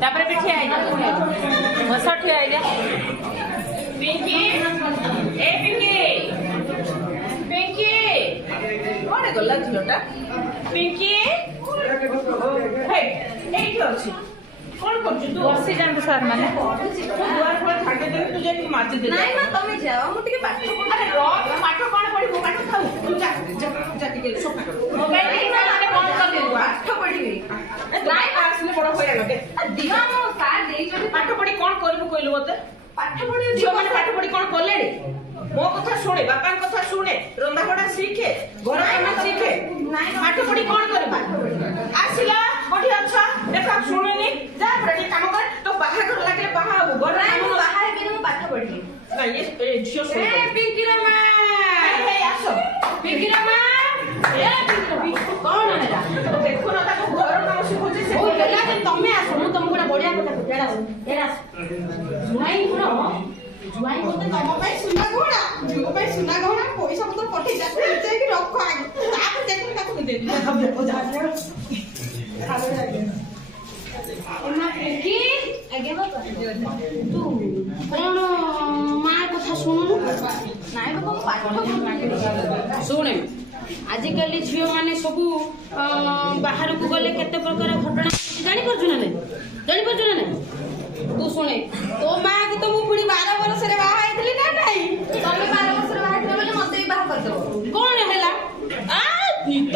तापर भी ठिया बस ठिया पिंकी ए पिंकी पिंकी कौन गला झीलटा पिंकी हे एठी अछि कौन करछु तू बसी जान सर माने दुआर पर छाटे दे तू जे मारते दे नहीं ना तुम जाओ मु टिके पाठ अरे रो पाठ कोन पढी मु पाठ खाऊ तू जा जा टिके सोफा मोबाइल नहीं माने कौन कर दे पाठ पढी नहीं आसले बड़ होया लगे दिवा मो सार देई जदी पाठ पढी कोन करबु कहलु मते पाठ पढी झियो माने पाठ पढी कोन करले मो कथा सुने बापा कथा सुने रंधा बड़ा सीखे घर काम सीखे नहीं पाठ पढी कोन करबा आसिला बढी अच्छा देखा सुनेनी जा बड़ी काम कर तो बाहर कर लागले बाहर घर नहीं काम बाहर के मु पाठ पढी नहीं ये झियो सुने ए पिंकी रे मां हे आसो पिंकी रे मां ए पिंकी कौन है तो देखो ना ताको घर काम सिखोचे से ओ बेला के तमे आसो मु तुमको बढ़िया कथा एड़ा एड़ा जुआई पुरो जुआई बोलते तम पे सुना घोड़ा झियो पे सुना घोड़ा पैसा मत पठे जा जाई कि रख आगे तापर देखो ताको दे दे अब देखो जा खावे आगे एमा पिंकी आगे मत तू कोन मां कथा सुनु नाइ बाबा पाठ सुने आजिकल झील मैंने सब बाहर को गले केते प्रकार घटना जानी परछु ना नहीं जानी परछु ना नहीं तू सुने तो मां को तो मु पुणी 12 वर्ष रे बाहा आइतली ना नहीं तमे 12 वर्ष रे बाहा आइतले बोले मते भी बाहा कर दो कोन हैला आ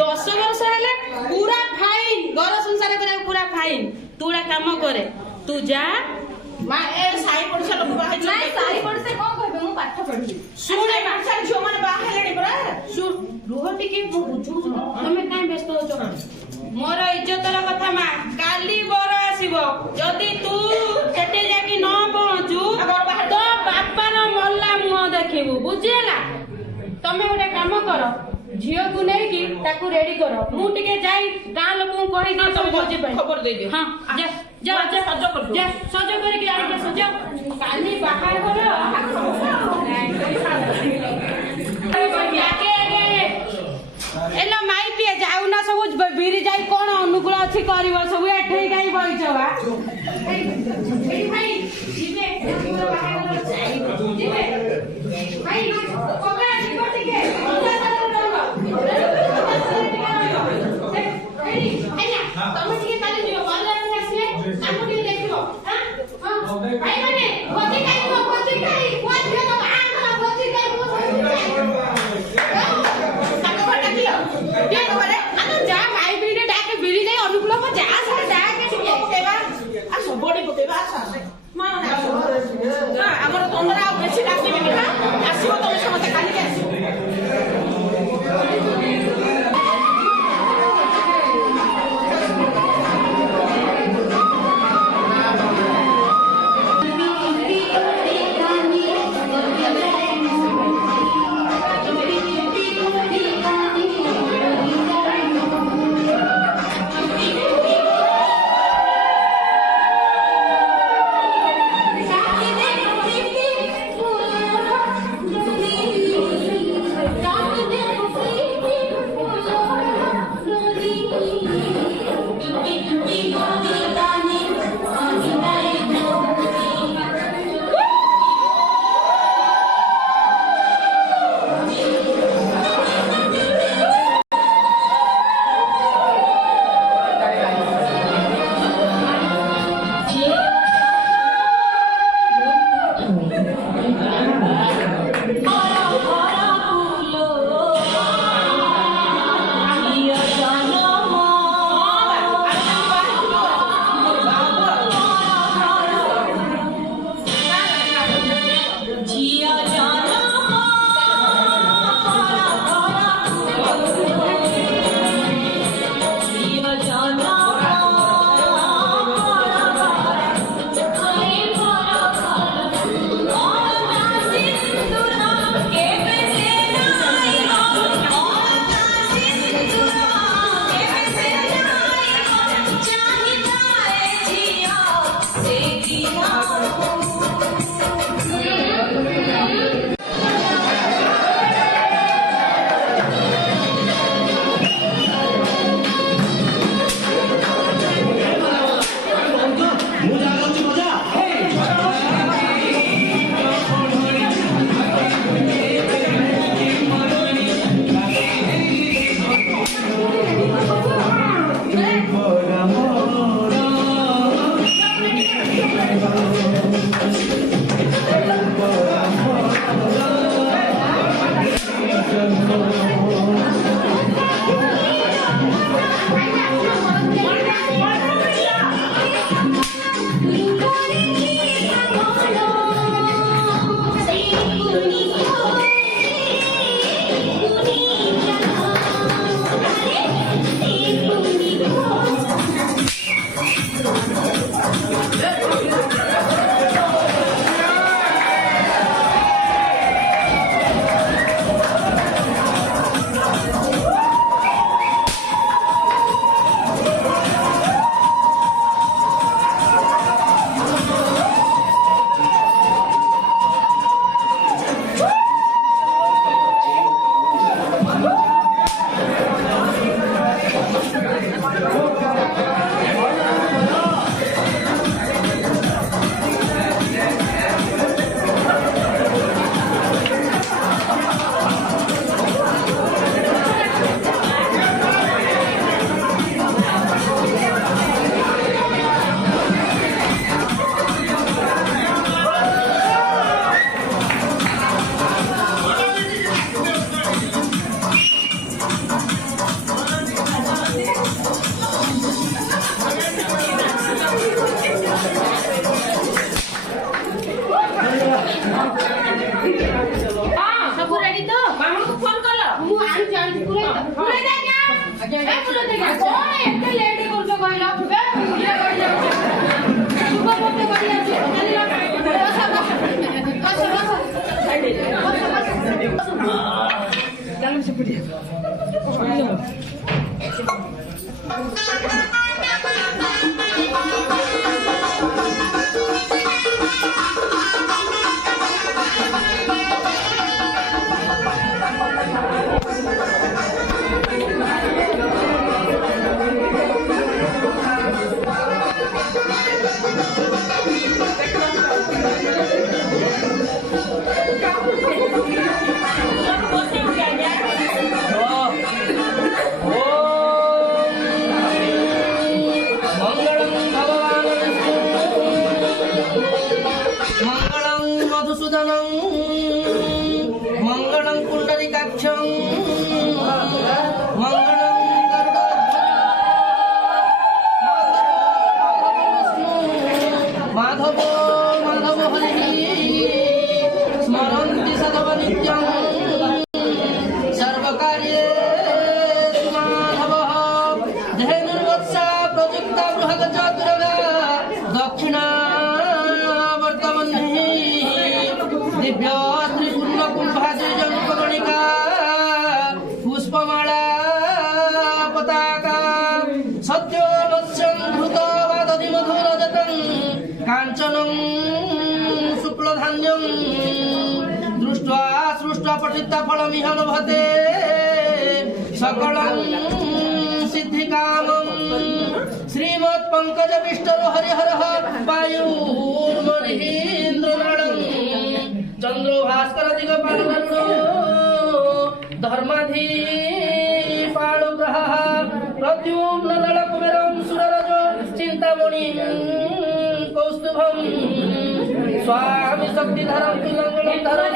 10 वर्ष हैले पूरा फाइन घर संसार करे पूरा फाइन तूड़ा काम करे तू जा मां ए साई पड़सा लोग बाहर नहीं साई पड़से कोन कहबे मु पाठ पढी सुने मानसा झियो माने बाहर लेनी परा सुन रुह टिके मु बुझू तमे काई व्यस्त होचो मोर इज्जतर कथा मा काली बर आसीबो जदी तू सेटे जाकी न पहुंचू तो बापार मल्ला मुह देखिबू बुझिला तमे ओटे काम करो झियो को नै कि ताकू रेडी करो मु टिके जाई गां लोक को कहि दे सब बुझि पाई खबर दे दे हां जा जा जा सजो कर जा सजो करके आ जा सजो काली बाहर करो एलो माई पिए जाऊ ना सब बिरी जाई कोन अनुकूल अछि करबो सब एठे काई बइचवा एठी भाई जिबे पूरा बाहर जाई जिबे भाई कोका जिबो टिके तमे टिके काली जिबो बाजार में आसीले हमु टिके देखिबो हां भाई माने खोजी काई को झियो तो आंगला खोजी काई को क्या करे अनु जा माई बिरी डाके बिरी जाई अनुकूल को जा से डाके टिके केबा आ सबडी पकेबा आसा मान ना हमर तोमरा बेसी डाकिबे नि हा आसीबो तमे समते काली के आसीबो ସବୁ ରେଡି ତ ମାମୁଁକୁ ଫୋନ କଲ ମୁଁ ଆଣୁଛି ପୁରେଇ ଦେ ଆଜ୍ଞା ଏ ପୁରେଇ ଦେ କଣ ଏତେ ଲେଟ୍ କରୁଛ କହିଲ ବେ ମୁଣ୍ଡିଆ ଗଡ଼ି ଯାଉଛି ଶୁଭ ମତେ ଗଡ଼ି ଯାଉଛି ବସ ଚାଲ ସେପଟେ मंगलम पुंडरीकाक्षं मंगलम माधव माधव हरि स्मरन्ति सदव नित्यं सर्वकार्येषु माधवः धेनुर्वत्सा प्रयुक्ता बृहद्चतुरगा दक्षिणावर्तमन्निः दिव्य त्रिपुण्य कुंभाजे जंकगणिका पुष्पमाला पताका सत्य वत्सं घृतवादधि मधुरजतं कांचनं शुक्लधान्यं दृष्ट्वा सृष्ट्वा पठिता फलमिह लभते सकलं सिद्धिकामं श्रीमत्पङ्कजविष्टरो हरिहरः वायुर्मणीन्द्रनडं चंद्रो भास्कर दिगपाल धर्माधिपालो ग्रह प्रद्युम्न दल कुबेरं सुररजो चिंतामणि कौस्तुभं स्वामी शक्तिधरं तुलंगलं धरं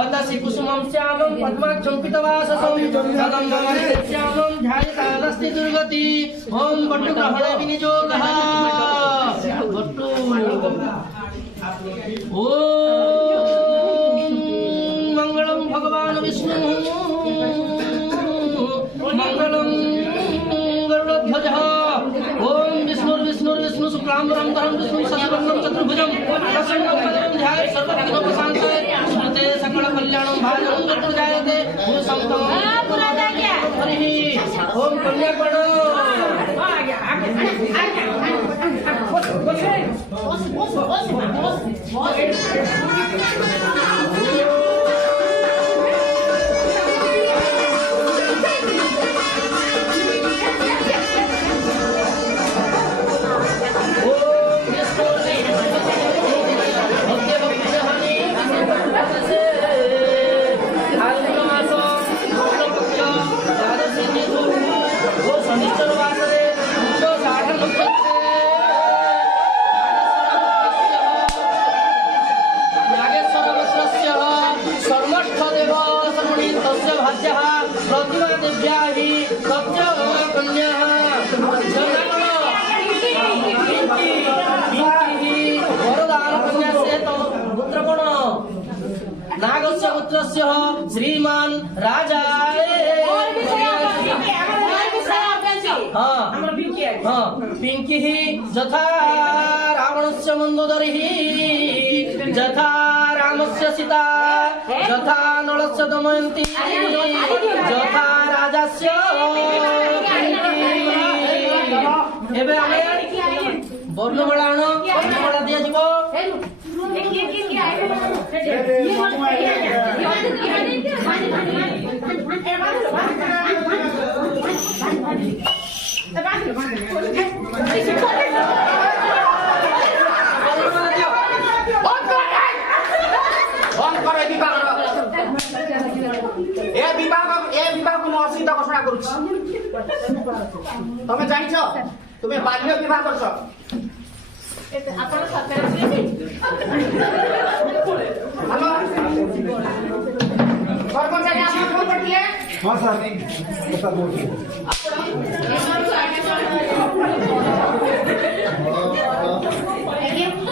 अतसि कुसुमं श्यामं पद्माक्षं पितवाससं कदम्बं श्यामं ध्यायतालस्ति दुर्गति ॐ वटुग्रहणे विनियोगः वटु ॐ मङ्गलं भगवान् विष्णु मङ्गलं गरुडध्वजः ॐ विष्णु शुक्लाम्बरं धरं विष्णु शशिवर्णं चतुर्भुजं प्रसन्नं वदनं ध्याये सर्वविघ्नोपशान्तये स्मृते सकल कल्याणं भाजनं मृत्युजायते भूसंतं हरिः ॐ कन्याकर्ण रामस्य भाज्यः प्रतिमा देव्या हि कन्याः वरदान कन्या से पुत्र कोण नागस्य पुत्रस्य श्रीमान राजा पिंकी यथा रावणस्य मंदोदरी यथा रामस्य सीता यथा नलस्य दमयन्ती यथा राजस्य एबे आमे वर्णमाला आनो वर्णमाला दिया जीवो घोषणा करुछ तमे जानिछ तुमे बाल्य विवाह करछ ଆପଣ ସତରେ ଆସିବେ हेलो कर्मचारी आप फोन करथिले हां सर ऐसा बोल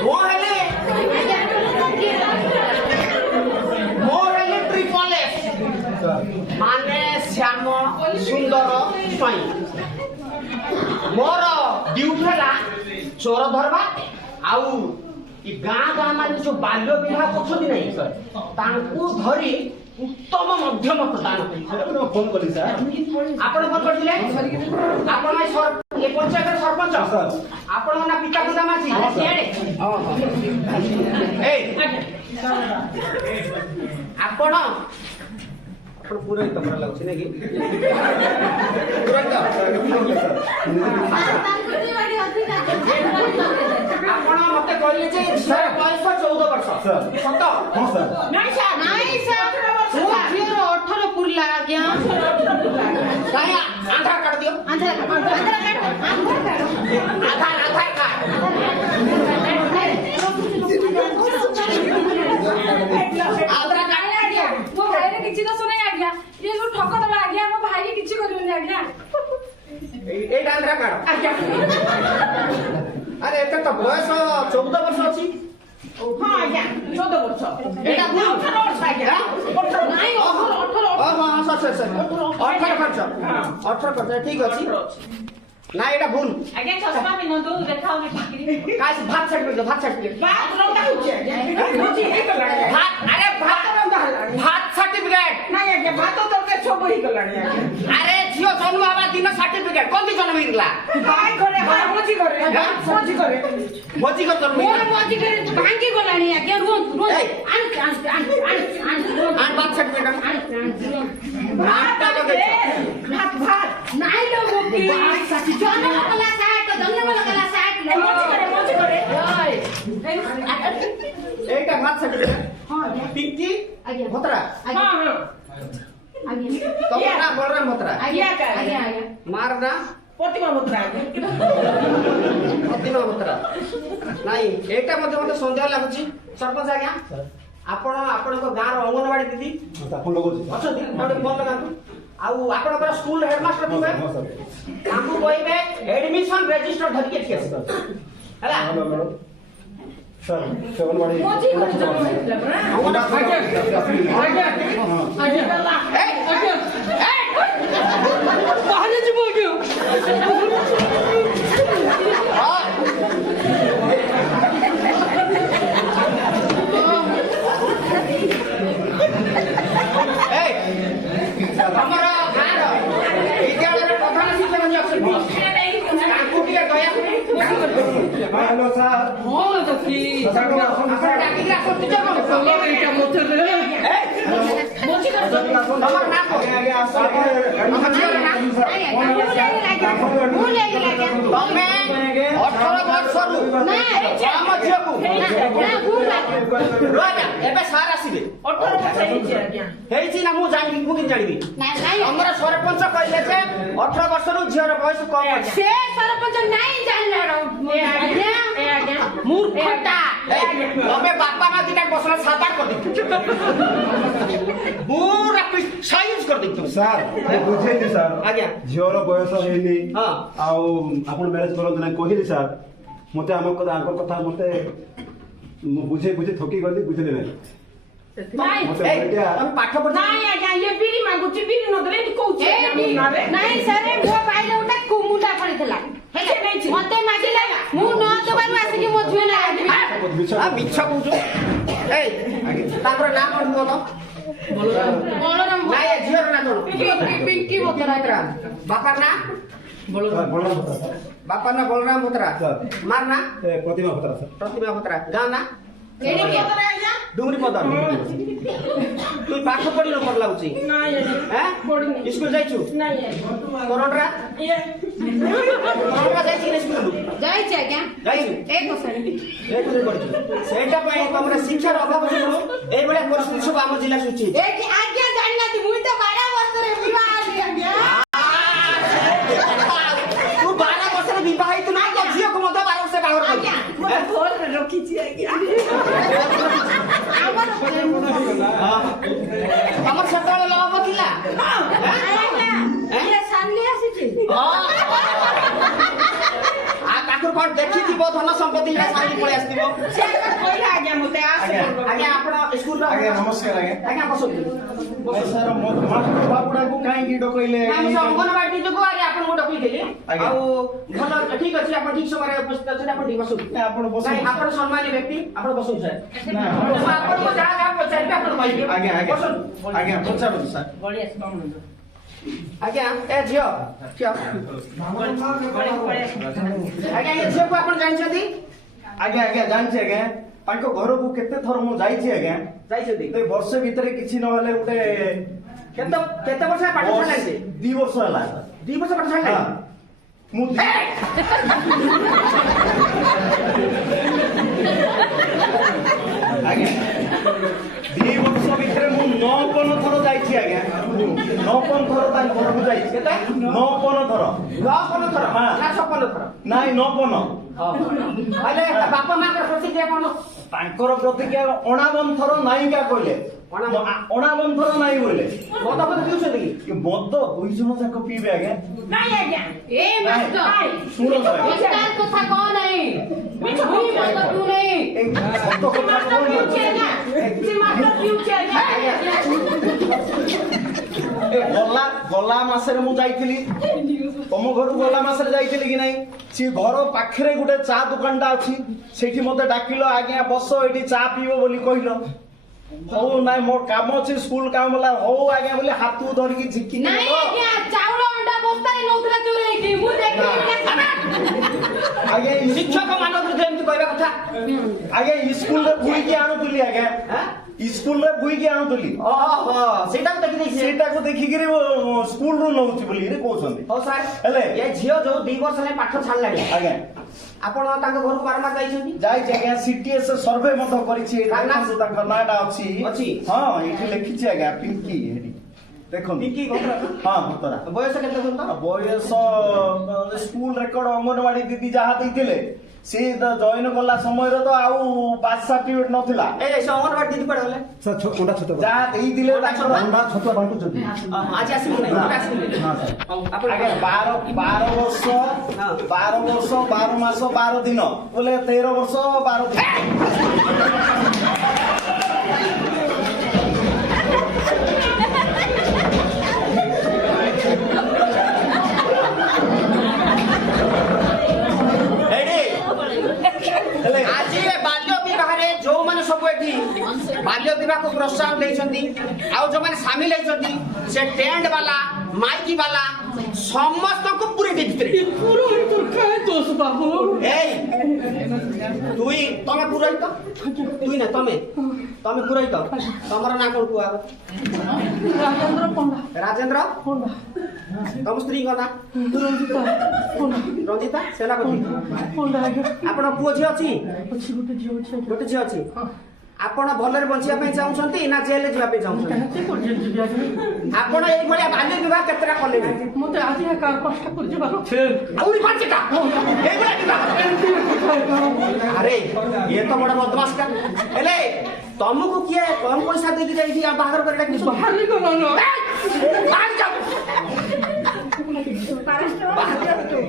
वो हेले ट्रिपल एस माने श्याम सुंदर स्वाई मोर ड्यूटी है चोर धरवा आउ गाँ गाँ मान जो बाल्य विवाह कर धरी उत्तम मध्यम प्रदान फोन करी सर आपण फोन करथिले आपण ए पंचायत सरपंच आपण ना पिता पुता मासी ए आपण पूरा तमरा लागछ ने कि तुरंत आपण मते कहले जे सर बयस 14 वर्ष सर सत हां सर नहीं सर 18 पुरला आज्ञा काय आधार कार्ड दियो आधार कार्ड मो भाई ने किछि दसो नै आज्ञा ये जो ठक दला आज्ञा मो भाई के किछि करियो आज्ञा ए आधार कार्ड आज्ञा अरे एते तो बयस 14 वर्ष अछि ହଁ ଆଜ୍ଞା 14 ବର୍ଷ एटा 18 ବର୍ଷ ଆଜ୍ଞା 18 ନାଇଁ 18 हां सर 18 खर्च ठीक अछि ना एटा भूल ଆଜ୍ଞା ଚଷମା ପିନ୍ଧନ୍ତୁ ଦେଖାଉନି ଠିକରି कास भात सर्टिफिकेट ବାତ ରନ୍ଧା ହଉଛି ଆଜ୍ଞା ଭୋଜି ହେଇଗଲାଣି भात अरे भात ରନ୍ଧା ହେଲାଣି भात सर्टिफिकेट ନାଇଁ ଆଜ୍ଞା ଭାତ ତରକାରୀ ସବୁ ହେଇଗଲାଣି ଆଜ୍ଞା अरे झियो जन्म हवा दिन सर्टिफिकेट कोन जन्म हिरला ଭାଇ ଘରେ ଭୋଜି ଘରେ ଭୋଜି ଘରେ भोजी को जन्म मोर मजी करे भांगी गलानी आज्ञा रुन ए। आन आन भात सर्टिफिकेट भात लगे ଭାତ ଭାତ नाइ लो मोकी जन्म कला साट ଭୋଜି ଘରେ एटा भात सर्टिफिकेट हां पिंकी आज्ञा भतरा ହଁ ହଁ आज्ञा तमरा ना बलराम भतरा आज्ञा आज्ञा मारना ପ୍ରତିମା ଭଦ୍ରା ଆଜ୍ଞା प्रतिमा भतरा नाही एटा मध्ये मते संदेह लागुची सरपंच आज्ञा आपण आपनको गाँ रो अंगनवाड़ी दीदी फोन लगोछि अछथि फोन लगाନ୍ତୁ आउ आपनकर स्कूल हेडमास्टर थिबे हां सर तांकु कहबे एडमिशन रजिस्टर धरि के थिए हला सर सेवनवाड़ी ଭୋଜି ଘରେ ଜନ୍ମ ହେଇଥିଲା ପରା ବାହାରେ ଯିବ ଆଜ୍ଞା हमरा गाँर विद्यालय प्रधान शिक्षक जी अछथि तांकु टिके दया हेलो सर ହଁ ଦେଖି ଆପଣ ଡାକିକି ଆସ टीचर ଏଇଟା ମୋତେ ରେ ଭୋଜି ଘରେ ତମର ନାଁ କଣ आगे आस ଆମ ଝିଅର ନାଁ ତମେ 18 ବର୍ଷରୁ ଆମ ଝିଅକୁ ରହିବା ଏବେ ସାର୍ ଆସିବେ 18 ବର୍ଷ ହେଇଛି ଆଜ୍ଞା ହେଇଛି ନା ମୁଁ ଜାଣିବି ମୁଁ କେମିତି ଜାଣିବି ଆମର ସରପଞ୍ଚ କହିଲେ ଯେ 18 ବର୍ଷରୁ ଝିଅର ବୟସ କମ ଅଛି से सरपंच नहीं जानला आज्ञा ଆଜ୍ଞା मूर्खटा ତମେ ବାପା ମା ଦିଟା ବସला ସାତ ଆଠ କରିଦେଇଛୁ ପୁରା ସାଇଜ କରିଦେଇଥିବ ସାର୍ ମୁଁ ବୁଝେଇଲି ସାର୍ ଆଜ୍ଞା ଝିଅର ବୟସ ହେଇନି ହଁ ଆଉ ଆପଣ ମ୍ୟାରେଜ କରନ୍ତୁ ନାହିଁ କହିଲି ସାର୍ ମତେ ଆଙ୍କର କଥା ମତେ ମୁଁ ବୁଝେଇ ଥକି ଗଲି ବୁଝିଲେ ନାହିଁ ନାଇଁ ମତେ ଏଇ, ଏଇଟା ତମେ ପାଠ ପଢି ନାଇଁ ଆଜ୍ଞା ଇଏ ବିରି ମାଗୁଛି ବିରି ନଦେଲେ ଏଠି କହୁଛି ଆଜ୍ଞା ମୋ ନାଁରେ। ନାଇଁ ସାର୍ ମୋ ପାଇରେ ଗୋଟେ କୁମୁଣ୍ଡା ପଡିଥିଲା ସେ ନେଇଛି। ମତେ ମାଗିଲା ମୁଁ ନ ଦେବାରୁ ଆସିକି ମୋ ଝିଅ ନା ମିଛ ମିଛ କହୁଛୁ ଏଇ ତାଙ୍କର ନାଁ କଣ କୁହ ତ ବଳରାମ ନାଇଁ ଏ ଝିଅର ନାଁ କଣ ପିଙ୍କି ବତରା ବାପାର ନାଁ ବାପାର ନାଁ ବଳରାମ ଭତ୍ରା ସାର୍। ମାର ନାଁ ପ୍ରତିମା ଭତ୍ରା ସାର୍ ପ୍ରତିମା ଭତ୍ରା ଗାଁ ନାଁ ଏଣିକି ଡୁଙ୍ଗରି ପଦା তুই পাঠ পড়ি না পড় লাগুছি ନାଇଁ ଆଜ୍ଞା হ্যাঁ পড়িনি। স্কুল যাইছু ନାଇଁ ଆଜ୍ଞା করোনা ଇଏ করোনা যাইছি না স্কুল ଯାଇଛି ଆଜ୍ଞା যাইছু ଏକ ଶ୍ରେଣୀ এই কোথায় পড়িছু সেটা পাই তোমরা শিক্ষার অভাব যোগু এই ভলিয়া পরিস্থিতি সব ଆମ জিলা সুচি ଏଠି ଆଜ୍ଞା ଜାଣିନାହାନ୍ତି ମୁଁ ତ 12 ବର୍ଷରେ ବିବାହ ହେଲି ଆଜ୍ଞା ତୁ 12 ବର୍ଷରେ ବିବାହ ହେଇତୁ ନା ତ ଝିଅକୁ ମଧ୍ୟ 12 ବର୍ଷରେ ବାହାଘର ଆଜ୍ଞା ମୋତେ ଭଲରେ ରଖିଛି ଆଜ୍ଞା ଆମର ତମର ସେତେବେଳେ ଲଭ ଥିଲା ଇଏ ସାଲି ଆସିଛି ତାକୁ କଣ ଦେଖିଥିବ ଧନ ସମ୍ପତ୍ତି ସାଙ୍ଗେ ପଳେଇ ଆସିଥିବ ସେ କହିଲା ଆଜ୍ଞା ମୋତେ ଆସେ ଆଜ୍ଞା ଆପଣ ସ୍କୁଲର ଆଜ୍ଞା ନମସ୍କାର ଆଜ୍ଞା ଆଜ୍ଞା ବସନ୍ତୁ ସାର୍ ମାଷ୍ଟର ବାବୁଡାକୁ କାହିଁକି ଡକେଇଲେ ନା, ମୁଁ ସେ ଅଙ୍ଗନବାଡି ଯୋଗୁଁ ଆଜ୍ଞା ଆପଣଙ୍କୁ ଡକେଇଥିଲି ଆଜ୍ଞା। ଆଉ ଭଲ ଠିକ ଅଛି ଆପଣ ଠିକ ସମୟରେ ଉପସ୍ଥିତ ଅଛନ୍ତି ଆପଣ ଟିକେ ବସନ୍ତୁ ଆପଣ ବସନ୍ତୁ। ନାଇଁ, ଆପଣ ସମ୍ମାନୀୟ ବ୍ୟକ୍ତି ଆପଣ ବସନ୍ତୁ ସାର୍ ନା, ମୁଁ ଆପଣଙ୍କୁ ଯାହା ଯାହା ପଚାରିବି ଆପଣ କହିବେ ଆଜ୍ଞା ଆଜ୍ଞା ବସନ୍ତୁ ଆଜ୍ଞା ପଚାରନ୍ତୁ ସାର୍ ଗଳି ଆସିବ ଆଜ୍ଞା ଏ ଝିଅ ଝିଅ ଆଜ୍ଞା ଏ ଝିଅକୁ ଆପଣ ଜାଣିଛନ୍ତି ଆଜ୍ଞା ଆଜ୍ଞା ଜାଣିଛି ଆଜ୍ଞା ତାଙ୍କ ଘରକୁ କେତେ ଥର ମୁଁ ଯାଇଛି ଆଜ୍ଞା ଯାଇଛନ୍ତି ଏ ବର୍ଷେ ଭିତରେ କିଛି ନହେଲେ ଗୋଟେ କେତେ କେତେ ବର୍ଷ ପାଠ ଛାଡ଼ିଲାଣି ସେ 2 ବର୍ଷ ହେଲା 2 ବର୍ଷ ପାଠ ହଁ। ଛାଡ଼ିଲାଣି ମୁଁ ଆଜ୍ଞା 2 ବର୍ଷ ଭିତରେ ମୁଁ 9 ଥର ଯାଇଛି ଆଜ୍ଞା 9 ଥର ତାଙ୍କ ଘରକୁ ଯାଇଛି କେତେ 9 ଥର 10 ଥର ହଁ। ନା 56 ଥର ନାଇଁ 9 ହେଲେ ବାପା ମାଙ୍କର ପ୍ରତିକ୍ରିୟା କଣ ତାଙ୍କର ପ୍ରତିକ୍ରିୟା 49 ଥର ନାଇକା କହିଲେ 49 ଥର ନାଇଁ କହିଲେ ମଦ ଫଦ ପିଉଛନ୍ତି କି ମଦ 2 ଜଣ ଯାକ ପିଇବେ ଆଜ୍ଞା ନାଇଁ ଆଜ୍ଞା ଏ ମାଷ୍ଟର ଶୁଣନ୍ତୁ ଆଜ୍ଞା ବିସ୍ତାର କଥା କହ ନାହିଁ ମିଛ ମୁଁ କହୁଛି ମଦ ପିଉ ନାହିଁ ଏ ସତ କଥା ମାଷ୍ଟର ପିଉଛି ଆଜ୍ଞା ସେ ମାଷ୍ଟର ପିଉଛି ଆଜ୍ଞା ଏ ଗଲା ମାସରେ ମୁଁ ଯାଇଥିଲି ତମ ଘରକୁ ଗଲା ମାସରେ ଯାଇଥିଲି କି ନାଇଁ ସେ ଘର ପାଖରେ ଗୋଟେ ଚା ଦୋକାନଟା ଅଛି ସେଇଠି ମତେ ଡାକିଲ ଆଜ୍ଞା ବସ ଏଠି ଚା ପିଇବ ବୋଲି କହିଲ ହଉ ନାଇଁ ମୋର କାମ ଅଛି ସ୍କୁଲ କାମ ହେଲା ହଉ ଆଜ୍ଞା ବୋଲି ହାତକୁ ଧରିକି ଝିକି ନାଇଁ ଆଜ୍ଞା ଚାଉଳ ଅଣ୍ଡା ବସ୍ତାରେ ନଉଥିଲା ଚୋରେଇକି ମୁଁ ଦେଖିଲି ଆଜ୍ଞା ଶିକ୍ଷକ ମାନଙ୍କ ବିରୁଦ୍ଧରେ ଏମିତି କହିବା କଥା ଆଜ୍ଞା ସ୍କୁଲରେ ବୁହିକି ଆଣୁଥିଲି ଆଜ୍ଞା ସ୍କୁଲରେ ବୁହିକି ଆଣୁଥିଲି ଓହୋ ସେଇଟାକୁ ଦେଖିଦେଇଛି ସେଇଟାକୁ ଦେଖିକିରି ସ୍କୁଲରୁ ନଉଛି ବୋଲି କହୁଛନ୍ତି ହଉ ସାର୍ ହେଲେ ଏ ଝିଅ ଯୋଉ 2 ବର୍ଷ ହେଲାଣି ପାଠ ଛାଡ଼ିଲାଣି ଆଜ୍ଞା ଆପଣ ତାଙ୍କ ଘରକୁ ବାରମ୍ବାର ଯାଇଛନ୍ତି ଯାଇଛି ଆଜ୍ଞା ସିଟିଏସ୍ ସର୍ଭେ ମଧ୍ୟ କରିଛି ତାଙ୍କ ନାଁ? ଦେଖନ୍ତୁ ତାଙ୍କ ନାଁଟା ଅଛି ଅଛି? ହଁ ଏଇଠି ଲେଖିଛି ଆଜ୍ଞା ପିଙ୍କି ଏଠି ଦେଖନ୍ତୁ ପିଙ୍କି ଭତ୍ରା? ହଁ ଭତରା ବୟସ କେତେ କୁହନ୍ତୁ ତ? ବୟସ ସ୍କୁଲ ରେକର୍ଡ ଅଙ୍ଗନବାଡି ଦିଦି ଯାହା ଦେଇଥିଲେ ସେ ଜଏନ କଲା ସମୟରେ ତ ଆଉ ବାର୍ଥ ସାର୍ଟିଫିକେଟ ନଥିଲା ଏ ସେ ଅଙ୍ଗନବାଡି ଦିଦି କୁଆଡେ ଗଲେ ଯାହା ଦେଇଥିଲେ ଅଣ୍ଡା ତାଙ୍କର ଛତୁଆ? ଆଜି ଆସିବି ନାହିଁ ଏବେ ଆସିବି ନାହିଁ ହଉ, ଆପଣ ଆଜ୍ଞା 12 ବର୍ଷ 12 ମାସ 12 ଦିନ ବୋଲେ 13 ବର୍ଷ 12 ଦିନ ହେଲେ ଆଜି ଏ ବାଲ୍ୟ ବିବାହରେ ଯୋଉମାନେ ସବୁ ଏଠି ବାଲ୍ୟ ବିବାହକୁ ପ୍ରୋତ୍ସାହନ ଦେଇଛନ୍ତି ଆଉ ଯୋଉମାନେ ସାମିଲ ହେଇଛନ୍ତି ସେ ଟେଣ୍ଟ ବାଲା ମାଇକି ବାଲା ସମସ୍ତଙ୍କୁ ପୁରେଇଟି ଭିତରେ ଏଇ ତୁଇ ତମେ ପୁରୋହିତ ତୁଇ ନା ତମେ ପୁରୋହିତ ତମର ନାଁ କଣ କୁହ ରାଜେନ୍ଦ୍ର ତମ ସ୍ତ୍ରୀଙ୍କ ନାଁ ରଞ୍ଜିତା ସେନାପତି ଆପଣ ପୁଅ ଝିଅ ଅଛି ଗୋଟେ ଝିଅ ଅଛି ଆପଣ ଭଲରେ ବଞ୍ଚିବା ପାଇଁ ଚାହୁଁଛନ୍ତି ନା ଜେଲରେ ଯିବା ପାଇଁ ଚାହୁଁଛନ୍ତି ଆପଣ ଏଇଭଳିଆ ବାଲ୍ୟ ବିବାହ କେତେଟା କଲେ ମୋତେ ଆଜି କଷ୍ଟ କରିଯିବାର ଆହୁରି ପାଞ୍ଚଟା ଏଇଭଳିଆ ବିବାହ ଆରେ ଇଏ ତ ବଡ ବଦମାସ ଟା ହେଲେ ତମକୁ କିଏ କମ ପଇସା ଦେଇକି ଯାଇକି ବାହାଘର କରି ଡାକିଛୁ? ବାହାରି ଗଲ ନା ବାହାରି ଯାଅ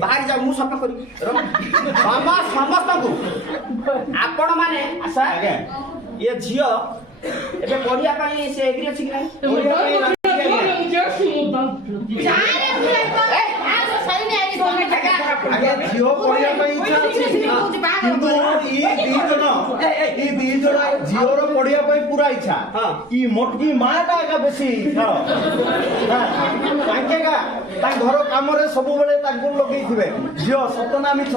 ବାହାରି ଯାଅ ମୁଁ ସଫା କରିବି ସମସ୍ତଙ୍କୁ ଆପଣ ମାନେ ଆଚ୍ଛା ଆଜ୍ଞା ଇଏ ଝିଅ ଏବେ ପଢିବା ପାଇଁ ସେ ଏଗ୍ରି ଅଛି କି ନାହିଁ? ପଢିବା ପାଇଁ ରାଜି ଆଜ୍ଞା। ଆଜ୍ଞା ଝିଅ ପଢିବା ପାଇଁ ଇଚ୍ଛା ଅଛି କିନ୍ତୁ ଇ ଦି ଜଣ ଝିଅର ପଢିବା ପାଇଁ ପୁରା ଇଚ୍ଛା ଇ ମୋଟକି ମାଟା ଏକା ବେଶୀ ତାଙ୍କେ ତାଙ୍କ ଘର କାମରେ ସବୁବେଳେ ତାଙ୍କୁ ଲଗେଇଥିବେ। ଝିଅ ସତ ନା ମିଛ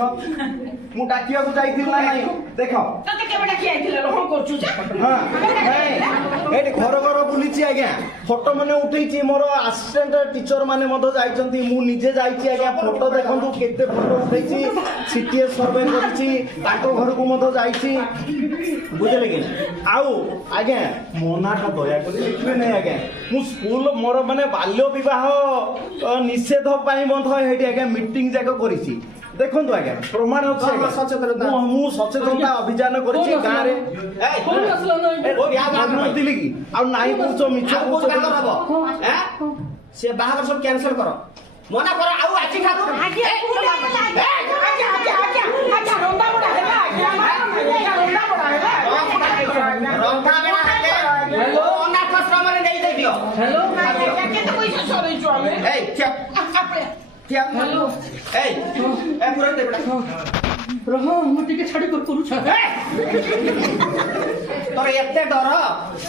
ମୁଁ ଡାକିବାକୁ ଯାଇଥିଲି ନା ନାହିଁ ଦେଖ ତତେ କେବେ ଡାକି ଆଇଥିଲା ରହଣ କରୁଛୁ ଯେ ହଁ ଏଠି ଘର ଘର ବୁଲିଛି ଆଜ୍ଞା ଫଟୋ ମାନେ ଉଠେଇଛି ମୋର ଆସିଷ୍ଟାଣ୍ଟ ଟିଚର ମାନେ ମଧ୍ୟ ଯାଇଛନ୍ତି ମୁଁ ନିଜେ ଯାଇଛି ଆଜ୍ଞା ଫଟୋ ଦେଖନ୍ତୁ କେତେ ଫଟୋ ଉଠେଇଛି ସିଟିଏସ୍ ସର୍ଭେ କରିଛି ତାଙ୍କ ଘରକୁ ମଧ୍ୟ ଯାଇଛି ବୁଝିଲେ କି ଆଉ ଆଜ୍ଞା ମୋ ନାଁଟା ଦୟାକରି ଲେଖିବେ ନାହିଁ ଆଜ୍ଞା ମୁଁ ସ୍କୁଲ ମୋର ମାନେ ବାଲ୍ୟ ବିବାହ ନିଷେଧ ପାଇଁ ମଧ୍ୟ ଏଇଠି ଆଜ୍ଞା ମିଟିଂ ଯାକ କରିଛି ଦେଖନ୍ତୁ ଆଜ୍ଞା ପ୍ରମାଣ ଅଛି ଆଜ୍ଞା। ସଚେତନତା ମୁଁ ସଚେତନତା ଅଭିଯାନ କରିଛି ଗାଁରେ ନଥିଲି କି ଆଉ ନାହିଁ କହୁଛ ମିଛ ଆଉ କୋଉ ବାହାଘର ହବ? ସେ ବାହାଘର ସବୁ କ୍ୟାନସଲ କର ମନା କର ଆଉ ଆଜି ଠାରୁ ଅନାଥାଶ୍ରମରେ ନେଇ ଦିଅ। କେତେ ପଇସା ସରେଇଛୁ ଆମେ ରହ ମୁଁ ଟିକେ ଛାଡି କରୁଛ ତୋର ଏତେ ଡର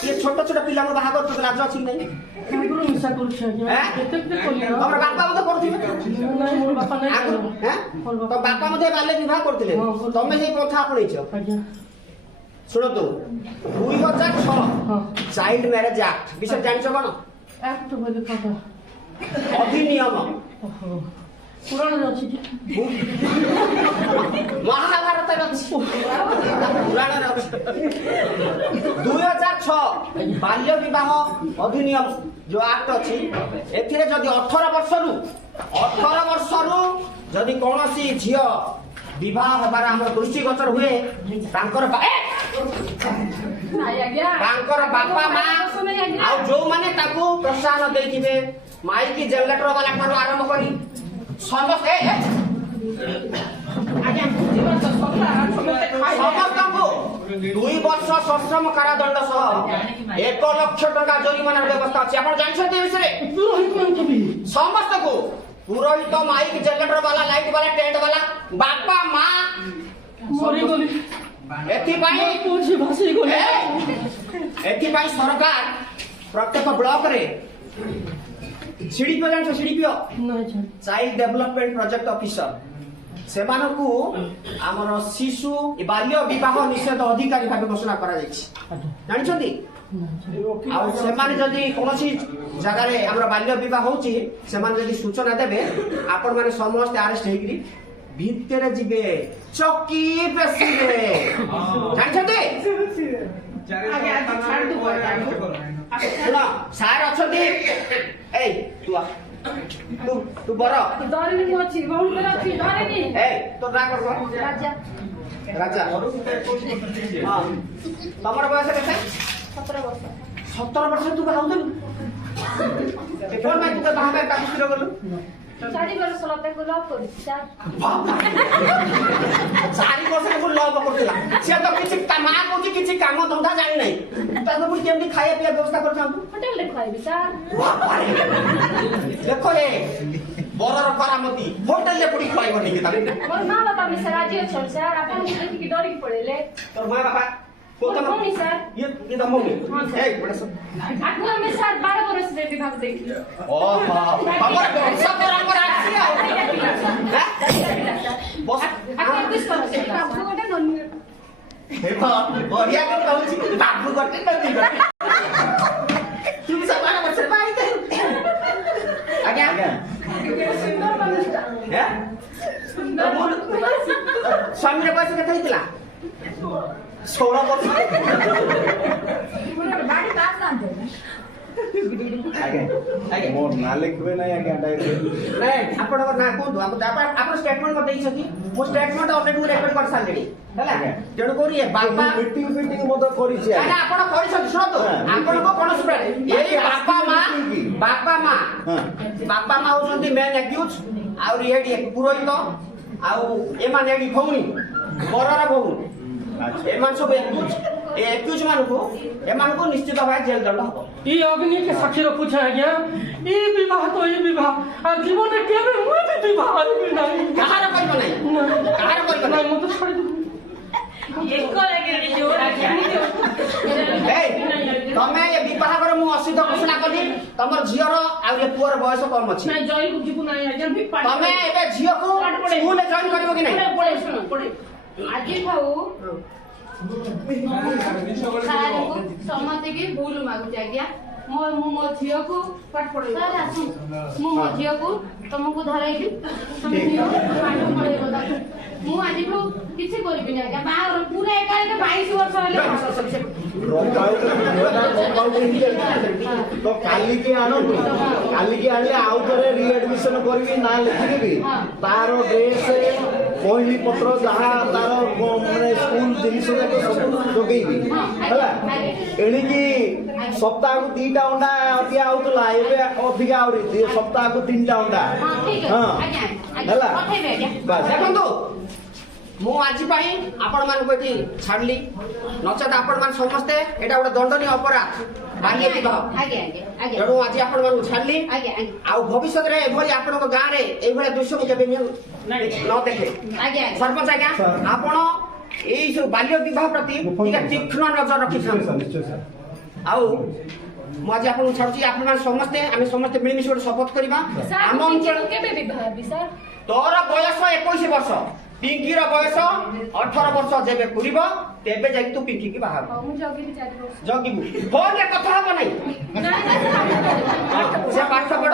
ଇଏ ଛୋଟ ଛୋଟ ପିଲାଙ୍କୁ ବାହାଘର ତୋତେ ଲାଜ ଅଛି କି ନାହିଁ? ମିଶା କରୁଛ କେତେ କଲି ତମର ବାପା ମଧ୍ୟ କରୁଥିବେ ନାଇଁ ମୋର ବାପା ନାଇଁ ତୋ ବାପା ମଧ୍ୟ ବାଲ୍ୟ ବିବାହ କରୁଥିଲେ ତମେ ସେଇ ପ୍ରଥା ଆପଣେଇଛ। ଆଜ୍ଞା ଶୁଣନ୍ତୁ 2006 ଚାଇଲ୍ଡ ମ୍ୟାରେଜ ଆକ୍ଟ ବିଷୟରେ ଜାଣିଛ କଣ? ଆକ୍ଟ ବୋଲେ କଣ ଅଧିନିୟମ ପୁରାଣରେ ଅଛି କି ମହାଭାରତରେ ଅଛି ପୁରାଣରେ ଅଛି 2006 ବାଲ୍ୟ ବିବାହ ଅଧିନିୟମ ଯୋଉ ଆକ୍ଟ ଅଛି ଏଥିରେ ଯଦି 18 ବର୍ଷରୁ ଯଦି କୌଣସି ଝିଅ ବିବାହ ହେବାର ଆମର ଦୃଷ୍ଟିଗୋଚର ହୁଏ ତାଙ୍କର ବାପା ମା ଆଉ ଯୋଉମାନେ ତାକୁ ପ୍ରୋତ୍ସାହନ ଦେଇଥିବେ ମାଇକି ଜେନେରେଟର ବାଲା ଠାରୁ ଆରମ୍ଭ କରି ସମସ୍ତେ ସମସ୍ତଙ୍କୁ 2 ବର୍ଷ ସଶ୍ରମ କାରାଦଣ୍ଡ ସହ 1 ଲକ୍ଷ ଟଙ୍କା ଜରିମାନାର ବ୍ୟବସ୍ଥା ଅଛି। ଆପଣ ଜାଣିଛନ୍ତି ଏ ବିଷୟରେ? ସମସ୍ତଙ୍କୁ ପୁରୋହିତ ମାଇକ ଜେନେରେଟର ବାଲା ଲାଇଟ ବାଲା ଟେଣ୍ଟ ବାଲା ବାପା ମା ମରିଗଲି ଏଥିପାଇଁ ସରକାର ପ୍ରତ୍ୟେକ ବ୍ଲକରେ ସିଡିପିଓ ଜାଣିଛ CDPO child development project officer ସେମାନଙ୍କୁ ଆମର ଶିଶୁ ବାଲ୍ୟ ବିବାହ ନିଷେଧ ଅଧିକାରୀ ଭାବେ ଘୋଷଣା କରାଯାଇଛି ଜାଣିଛନ୍ତି? ଆଉ ସେମାନେ ଯଦି କୌଣସି ଜାଗାରେ ଆମର ବାଲ୍ୟ ବିବାହ ହଉଛି ସେମାନେ ଯଦି ସୂଚନା ଦେବେ ଆପଣ ମାନେ ସମସ୍ତେ ଆରେଷ୍ଟ ହେଇକିରି ଭିତରେ ଯିବେ ଚକି ପେଶିବେ ଜାଣିଛନ୍ତି? ସାର୍ ଅଛନ୍ତି ଏଇ ତୁ ବର ଧରିନି ମୁଁ ଅଛି ବହୁତ ଅଛି ଧରିନି ଏଇ ତୋ ନାଁ କଣ? ରାଜା ହଁ ତମର ବୟସ କେତେ? 17 ବର୍ଷ 17 ବର୍ଷ ତୁ ବାହା ହଉଥିଲୁ କଣ ପାଇଁ ତୁ ବାହା ପାଇଁ ତାକୁ ସ୍ଥିର କଲୁ? 4 ବର୍ଷ ଲତାକୁ ଲଭ କରିଛି 4 ବର୍ଷରେ ମୁଁ ଲଭ କରୁଥିଲା ସିଏ ତ କିଛି ମା କହୁଛି କିଛି କାମ ଧନ୍ଦା ଜାଣିନାହିଁ ତାକୁ ପୁଣି କେମିତି ଖାଇବା ପିଇବା ବ୍ୟବସ୍ଥା କରିଥାନ୍ତୁ? ହୋଟେଲରେ ଖୁଆଇବି ସାର୍ ଦେଖ ଏ ବରର କରାମତି ହୋଟେଲରେ ପୁଣି ଖୁଆଇବନି କି ତାକୁ? ମୋର ମା ବାପା ବି ସାର୍ ରାଜି ଅଛନ୍ତି ସାର୍ ଆପଣଙ୍କୁ ଦେଖିକି ଡରିକି ପଳେଇଲେ ତୋର ମା ବାପା मम्मी सर ये तो मम्मी ए बड़ा सब आगु हमें सर 12 वर्ष में विभाग देखी ओह हमर सब हमर आसी बस आगु किस करो से बाबू गोटे नन्नी हे तो बढ़िया के कहूची बाबू गोटे नन्नी तुम सब 12 वर्ष बाई दे आज्ञा सुंदर मनुष्य है स्वामी रे पैसा केते हितला 16 वर्ष बाड़ी पास ना दे ଆଜ୍ଞା ମୋ ନାଁ ଲେଖିବେ ନାହିଁ ଆଜ୍ଞା ଡାଇରେକ୍ଟ। ନାଇଁ ଆପଣଙ୍କ ନାଁ କୁହନ୍ତୁ ଆପଣ ଷ୍ଟେଟମେଣ୍ଟ କରିଦେଇଛନ୍ତି ମୁଁ ଷ୍ଟେଟମେଣ୍ଟ ଅଲରେଡି ମୁଁ ରେକର୍ଡ କରି ସାରିଲିଣି ହେଲା ଆଜ୍ଞା। ତେଣୁ କରି ଏ ବାପା ମିଟିଂ ଫିଟିଂ ମଧ୍ୟ କରିଛି ନାଇଁ, ଆଜ୍ଞା। ଆପଣ କରିଛନ୍ତି ଶୁଣନ୍ତୁ ହଁ। ଆପଣଙ୍କ କୌଣସି ଏଇ ବାପା ମା ହଁ। ବାପା ମା ହଉଛନ୍ତି ମେନ୍ ଆକ୍ୟୁଜ ଆଉ ଏଠି ପୁରୋହିତ ଆଉ ଏମାନେ ଏଠି ଭଉଣୀ ବରର ଭଉଣୀ ଏମାନେ ସବୁ ଏକ୍ୟୁଜ ଏମାନଙ୍କୁ ନିଶ୍ଚିତ ଭାବେ ଜେଲ ଦଣ୍ଡ ହବ ये अग्नि के साक्षी रखुछ आज्ञा ये विवाह तो ये विवाह आ जीवन रे केबे मुई भी विवाह भी नहीं କାହାର କରିବ ନାହିଁ କାହାର କରିବ नहीं ନାହିଁ मु तो छोड़ दू ଏକ ଲାଗିଲାଣି ଜୋର ଆଜ୍ଞା ଏଇ, ତମେ ଏ ବିବାହର ମୁଁ ଅସିଦ୍ଧ ଘୋଷଣା କଲି ତମର ଝିଅର ଆଉ ଏ ପୁଅର ବୟସ କମ ଅଛି नहीं जय जीवु नहीं आज्ञा भी ତମେ ଏବେ ଝିଅକୁ ସ୍କୁଲରେ ଜଏନ୍ କରିବ କି ନାହିଁ पड़े सुन पड़े ଆଜି ଥାଉ ସାରଙ୍କୁ ସମସ୍ତଙ୍କୁ ଭୁଲ ମାଗୁଛି ଆଜ୍ଞା ମୁଁ ମୋ ଝିଅକୁ ସାର୍ ଆସୁ ମୁଁ ମୋ ଝିଅକୁ ତମକୁ ଧରେଇବି ତମେ ନିଅ ପାଠ ପଢେଇବ ତାକୁ ମୁଁ ଆଜିଠୁ କିଛି କରିବିନି ଆଜ୍ଞା ବାହାଘର ପୁରା ଏକାବେଳେ 22 ବର୍ଷ ହେଲେ ତ କାଲିକି ଆଣନ୍ତୁ କାଲିକି ଆଣିଲେ ଆଉ ଥରେ ରିଆଡମିସନ କରିକି ନାଁ ଲେଖିଦେବି ତାର ଡ୍ରେସ ବହି ପତ୍ର ଯାହା ତାର ମାନେ ସ୍କୁଲ ଜିନିଷ ଯାକ ସବୁ ଯୋଗେଇବି ହେଲା ଏଣିକି ସପ୍ତାହକୁ 2ଟା ଅଣ୍ଡା ଅଧିକା ଆଉଥିଲା ଏବେ ଅଧିକା ଆହୁରି ସପ୍ତାହକୁ 3ଟା ଅଣ୍ଡା ହଁ ହେଲା ବାସ୍ ଦେଖନ୍ତୁ ମୁଁ ଆଜି ପାଇଁ ଆପଣମାନଙ୍କୁ ଏଠି ଛାଡ଼ିଲି ନଚେତ ଆପଣମାନେ ସମସ୍ତେ ଏଇଟା ଗୋଟେ ଦଣ୍ଡନୀୟ ଅପରାଧ ବାଲ୍ୟ ବିବାହ ତେଣୁ ଆଜି ଆପଣମାନଙ୍କୁ ଛାଡ଼ିଲି ଆଉ ଭବିଷ୍ୟତରେ ଏଭଳି ଆପଣଙ୍କ ଗାଁରେ ଏଇଭଳିଆ ଦୃଶ୍ୟ ମୁଁ କେବେ ନ ଦେଖେ ସରପଞ୍ଚ ଆଜ୍ଞା ଆପଣ ଏଇ ସବୁ ବାଲ୍ୟ ବିବାହ ପ୍ରତି ଟିକେ ତୀକ୍ଷ୍ଣ ନଜର ରଖିଥାନ୍ତୁ ଆଉ ମୁଁ ଆଜି ଆପଣଙ୍କୁ ଛାଡୁଛି ଆପଣମାନେ ସମସ୍ତେ ଆମେ ସମସ୍ତେ ମିଳିମିଶି ଗୋଟେ ଶପଥ କରିବା ଆମ ଅଞ୍ଚଳ କେବେ ବିବାହ ହେବି ସାର୍ ତୋର ବୟସ 21 ବର୍ଷ ପିଙ୍କିର ବୟସ 18 ବର୍ଷ ଯେବେ ପୁରିବ ତେବେ ଯାଇକି ତୁ ପିଙ୍କିକି ବାହା ହବୁ ମୁଁ ଜଗିବି 4 ବର୍ଷ ଜଗିବୁ ଫୋନରେ କଥା ହବ ନାହିଁ ନାଇଁ ସେ ପାଠ ପଢ